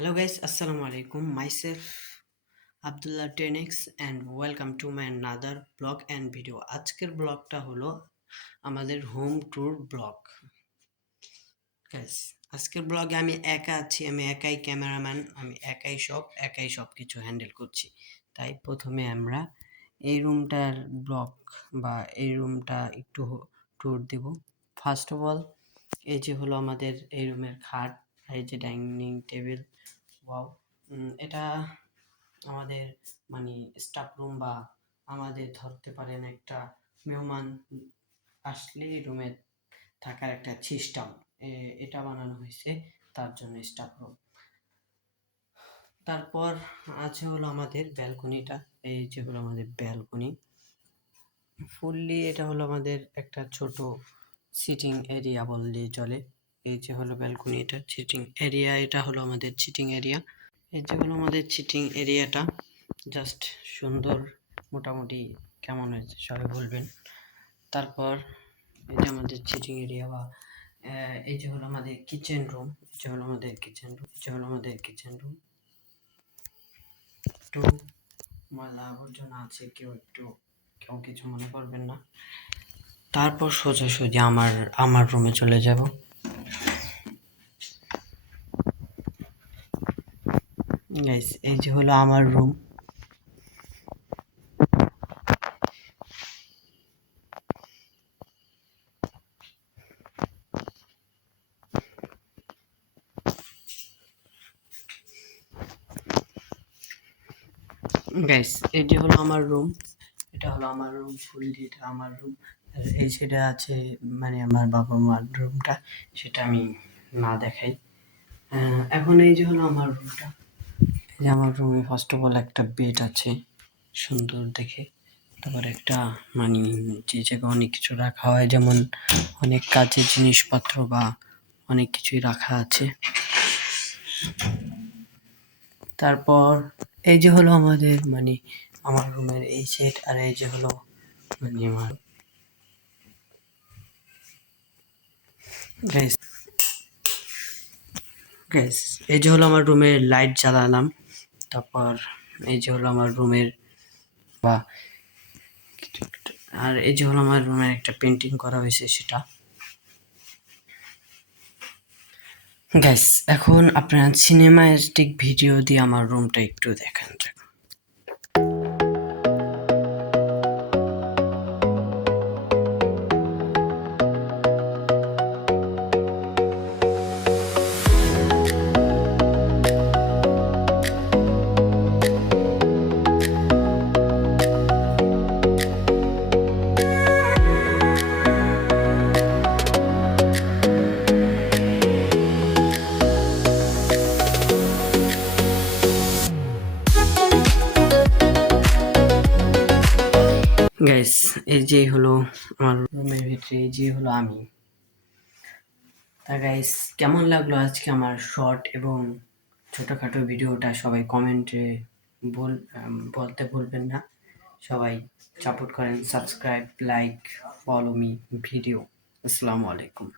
Hello guys, Assalamu alaikum. Myself Abdullah 10x and welcome to my another blog and video. আজকের ব্লগটা হলো আমাদের home tour blog. Guys, আজকের ব্লগে আমি একা আছি, আমি একাই ক্যামেরাম্যান, আমি একাই সব কিছু হ্যান্ডেল করছি। তাই প্রথমে আমরা এই রুমটার ব্লগ বা এই রুমটা একটু ট্যুর দেব। ফার্স্ট অফ অল এই যে হলো আমাদের এই রুমের খাট, এই যে ডাইনিং টেবিল। ওয়াও, এটা আমাদের মানে স্টাফ রুম বা আমাদের ধরতে পারেন একটা মেহমান আসলে রুমে থাকার একটা সিস্টেম এটা বানানো হয়েছে তার জন্য স্টাফ রুম। তারপর আছে হলো আমাদের ব্যালকনিটা, এই যে হলো আমাদের ব্যালকনি ফুললি, এটা হলো আমাদের একটা ছোট সিটিং এরিয়া বললেই চলে। এই যে হলো ব্যালকনি, এটা সিটিং এরিয়া, এটা হলো আমাদের সিটিং এরিয়া। এই যে হলো আমাদের সিটিং এরিয়াটা, জাস্ট সুন্দর, মোটামুটি কেমন হয়েছে সবাই বলবেন। তারপর এই যে আমাদের সিটিং এরিয়া বা এই যে হলো আমাদের কিচেন রুম, এই যে হলো আমাদের কিচেন রুম, এই যে হলো আমাদের কিচেন রুম। একটু ময়লা আবর্জনা আছে, কেউ কিছু মনে করবেন না। তারপর সোজাসুজি আমার রুমে চলে যাব। গাইস, এই যে হলো আমার রুম। গাইস, এই যে হলো আমার রুম, এটা হলো আমার রুম, ফুললি এটা আমার রুম। আর এই সাইডে আছে মানে আমার বাবা মার রুমটা, সেটা আমি না দেখাই। এখন এই যে হলো আমার রুমটা, এই যে আমার রুমে ফার্স্ট অফ অল একটা বেড আছে সুন্দর দেখে। তারপর একটা মানে যে জায়গায় অনেক কিছু রাখা হয়, যেমন অনেক কাজের জিনিসপত্র বা অনেক কিছুই রাখা আছে। তারপর এই যে হলো আমাদের মানে আমার রুমের এই সেট, আর এই যে হলো মানে আমার গ্যাস গ্যাস এই যে হলো আমার রুমের লাইট জ্বালালাম। তারপর এই যে হলো আমার রুমের বা আর এই যে হলো আমার রুমের একটা পেন্টিং করা হয়েছে সেটা। গ্যাস, এখন আপনারা সিনেমাটিক ভিডিও দিয়ে আমার রুমটা একটু দেখান। গাইস, এই যে হলো আমার রুমের ভিতরে, এই যে হলো আমি। তা গাইস, কেমন লাগলো আজকে আমার শর্ট এবং ছোটখাটো ভিডিওটা? সবাই কমেন্টে বলতে ভুলবেন না। সবাই সাপোর্ট করেন, subscribe, like, follow me video. আসসালামু আলাইকুম।